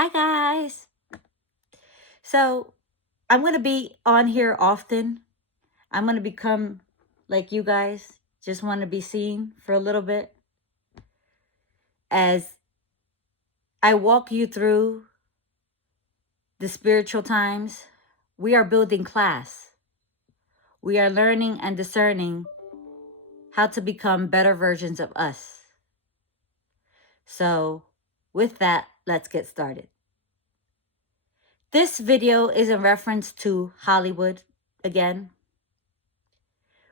Hi, guys. So, I'm going to be on here often. I'm going to become like you guys, just want to be seen for a little bit as I walk you through the spiritual times. We are building class. We are learning and discerning how to become better versions of us. So, with that, let's get started. This video is in reference to Hollywood again.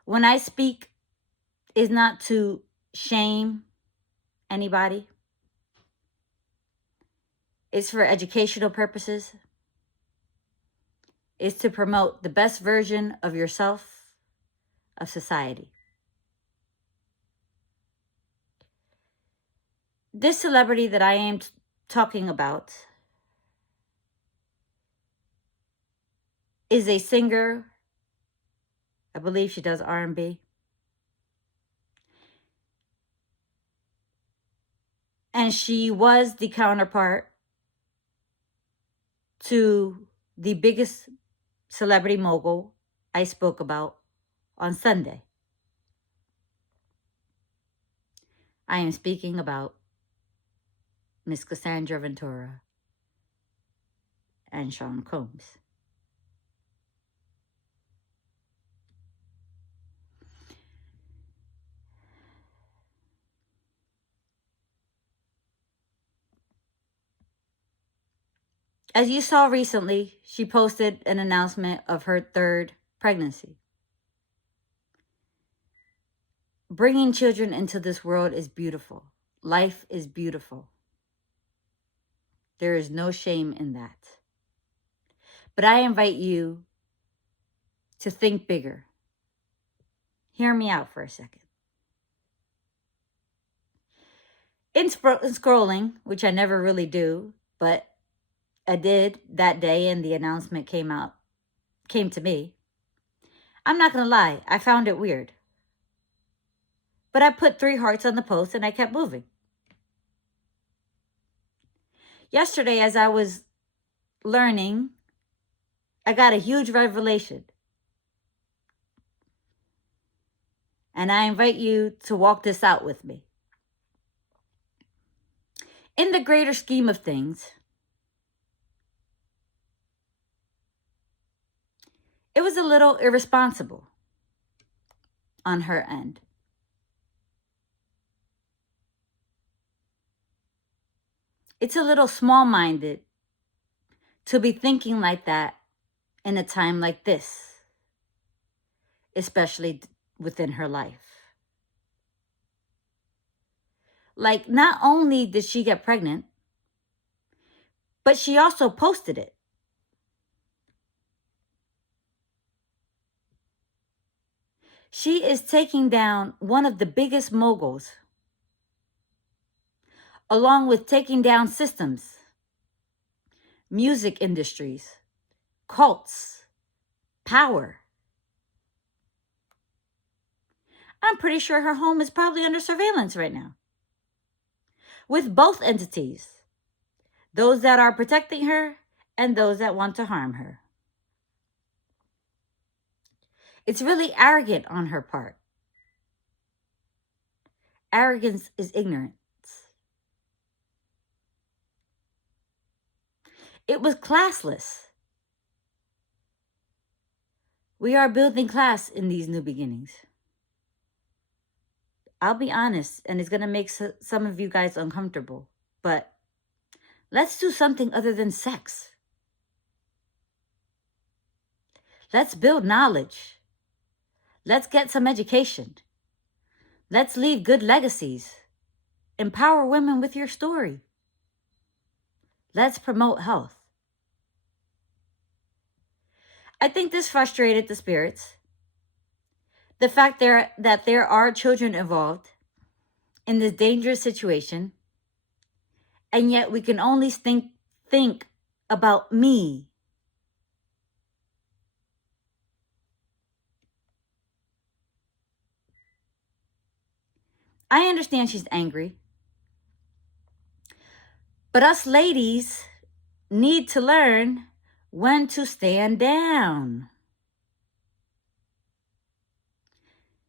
When I speak, is not to shame anybody. It's for educational purposes. It's to promote the best version of yourself, of society. This celebrity that I am talking about is a singer. I believe she does R&B. And she was the counterpart to the biggest celebrity mogul I spoke about on Sunday. I am speaking about Miss Cassandra Ventura and Sean Combs. As you saw recently, she posted an announcement of her third pregnancy. Bringing children into this world is beautiful. Life is beautiful. There is no shame in that. But I invite you to think bigger. Hear me out for a second. In scrolling, which I never really do, but I did that day and the announcement came to me. I'm not going to lie, I found it weird. But I put 3 hearts on the post and I kept moving. Yesterday, as I was learning, I got a huge revelation. And I invite you to walk this out with me. In the greater scheme of things, it was a little irresponsible on her end. It's a little small-minded to be thinking like that in a time like this, especially within her life. Like, not only did she get pregnant, but she also posted it. She is taking down one of the biggest moguls, along with taking down systems, music industries, cults, power. I'm pretty sure her home is probably under surveillance right now. With both entities, those that are protecting her and those that want to harm her. It's really arrogant on her part. Arrogance is ignorance. It was classless. We are building class in these new beginnings. I'll be honest, and it's going to make some of you guys uncomfortable, but let's do something other than sex. Let's build knowledge. Let's get some education. Let's leave good legacies. Empower women with your story. Let's promote health. I think this frustrated the spirits. The fact that there are children involved in this dangerous situation, and yet we can only think about me. I understand she's angry. But us ladies need to learn when to stand down.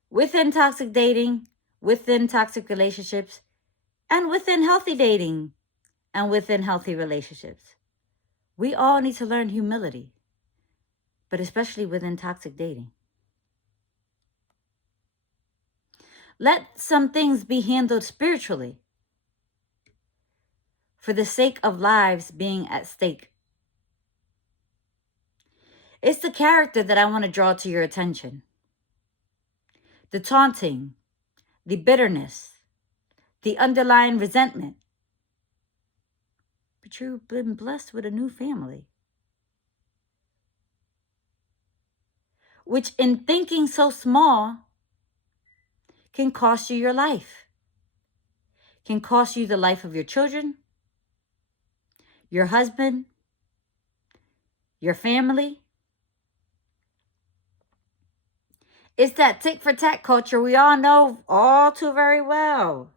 Within toxic dating, within toxic relationships, and within healthy dating, and within healthy relationships, we all need to learn humility, but especially within toxic dating. Let some things be handled spiritually for the sake of lives being at stake. It's the character that I want to draw to your attention. The taunting, the bitterness, the underlying resentment. But you've been blessed with a new family, which in thinking so small can cost you your life, can cost you the life of your children, your husband, your family. It's that tick for tat culture we all know all too very well.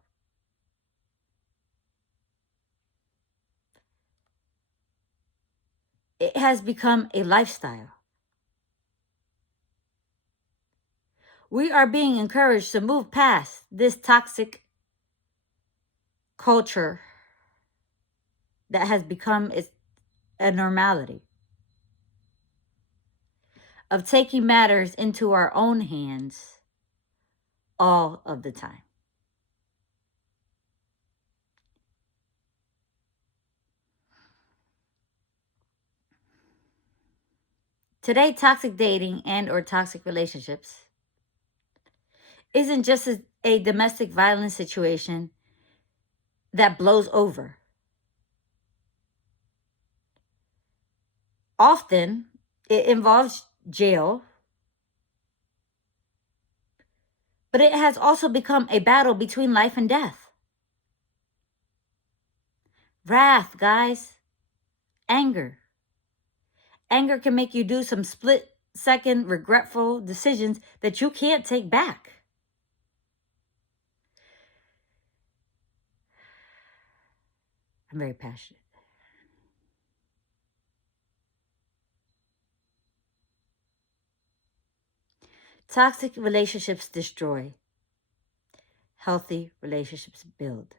It has become a lifestyle. We are being encouraged to move past this toxic culture that has become a normality of taking matters into our own hands all of the time. Today, toxic dating and or toxic relationships isn't just a domestic violence situation that blows over. Often, it involves jail, but it has also become a battle between life and death. Wrath, guys. Anger. Anger can make you do some split-second regretful decisions that you can't take back. I'm very passionate. Toxic relationships destroy. Healthy relationships build.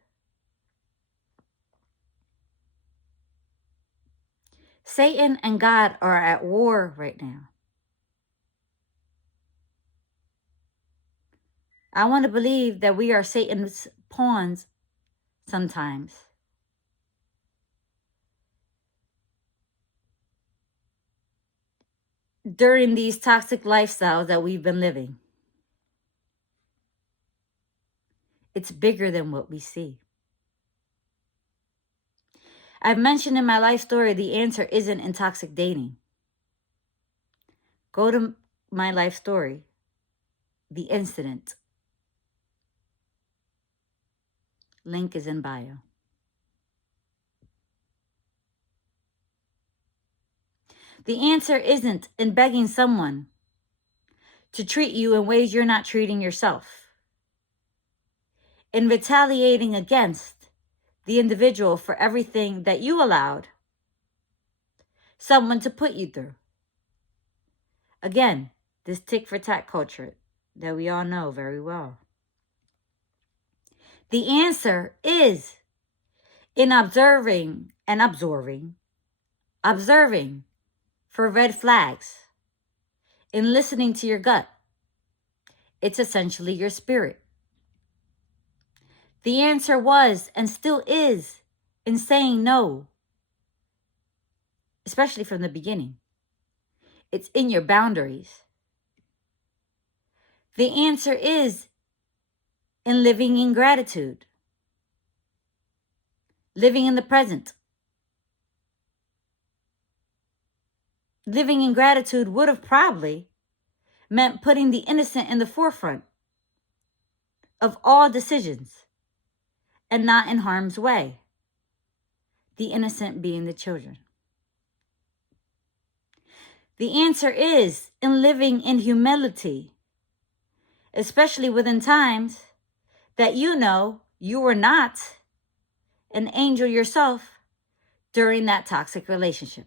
Satan and God are at war right now. I want to believe that we are Satan's pawns sometimes. During these toxic lifestyles that we've been living. It's bigger than what we see. I've mentioned in my life story, the answer isn't in toxic dating. Go to my life story, the incident. Link is in bio. The answer isn't in begging someone to treat you in ways you're not treating yourself. In retaliating against the individual for everything that you allowed someone to put you through. Again, this tick for tat culture that we all know very well. The answer is in observing for red flags, in listening to your gut. It's essentially your spirit. The answer was and still is in saying no, especially from the beginning. It's in your boundaries. The answer is in living in gratitude, living in the present. Living in gratitude would have probably meant putting the innocent in the forefront of all decisions and not in harm's way, the innocent being the children. The answer is in living in humility, especially within times that you know you were not an angel yourself during that toxic relationship,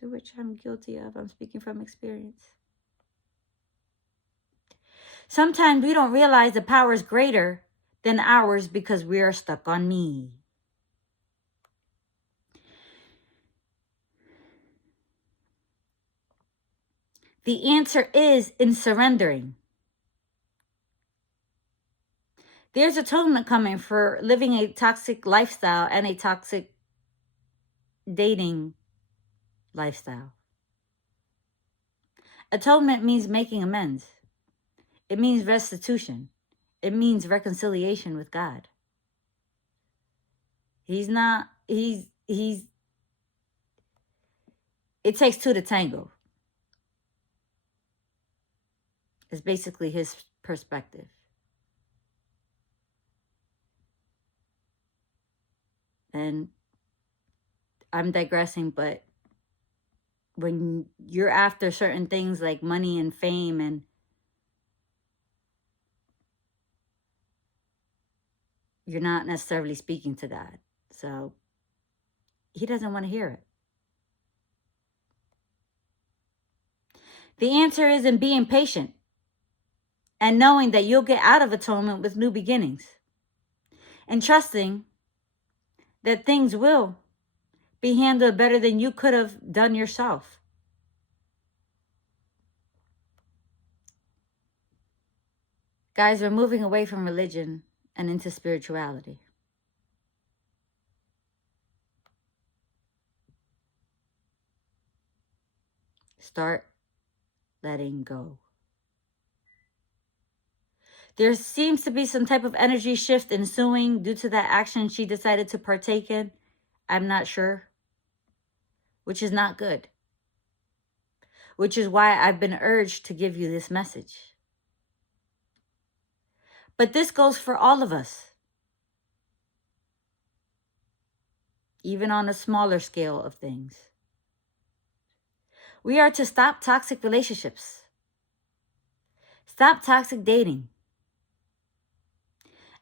to which I'm guilty of. I'm speaking from experience. Sometimes we don't realize the power is greater than ours because we are stuck on me. The answer is in surrendering. There's atonement coming for living a toxic lifestyle and a toxic dating lifestyle. Atonement means making amends. It means restitution. It means reconciliation with God. It takes two to tango. It's basically his perspective. And I'm digressing, but when you're after certain things like money and fame, and you're not necessarily speaking to God, so he doesn't want to hear it. The answer is in being patient and knowing that you'll get out of atonement with new beginnings, and trusting that things will be handled better than you could have done yourself. Guys, we're moving away from religion and into spirituality. Start letting go. There seems to be some type of energy shift ensuing due to that action she decided to partake in. I'm not sure. Which is not good. Which is why I've been urged to give you this message. But this goes for all of us. Even on a smaller scale of things. We are to stop toxic relationships. Stop toxic dating.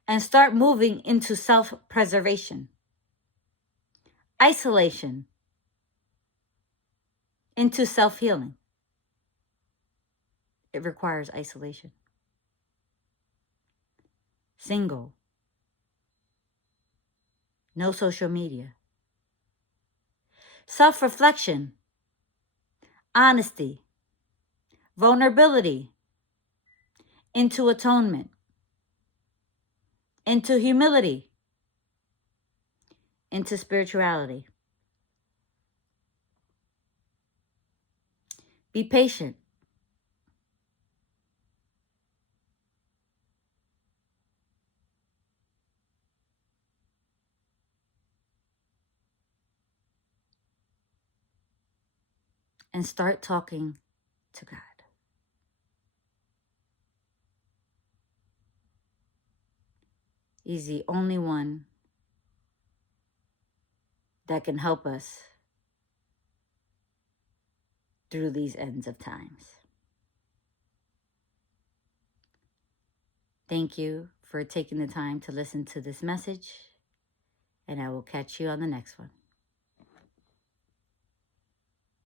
And start moving into self-preservation. Isolation. Into self-healing. It requires isolation. Single. No social media. Self-reflection. Honesty. Vulnerability. Into atonement. Into humility. Into spirituality. Be patient. And start talking to God. He's the only one that can help us through these ends of times. Thank you for taking the time to listen to this message, and I will catch you on the next one.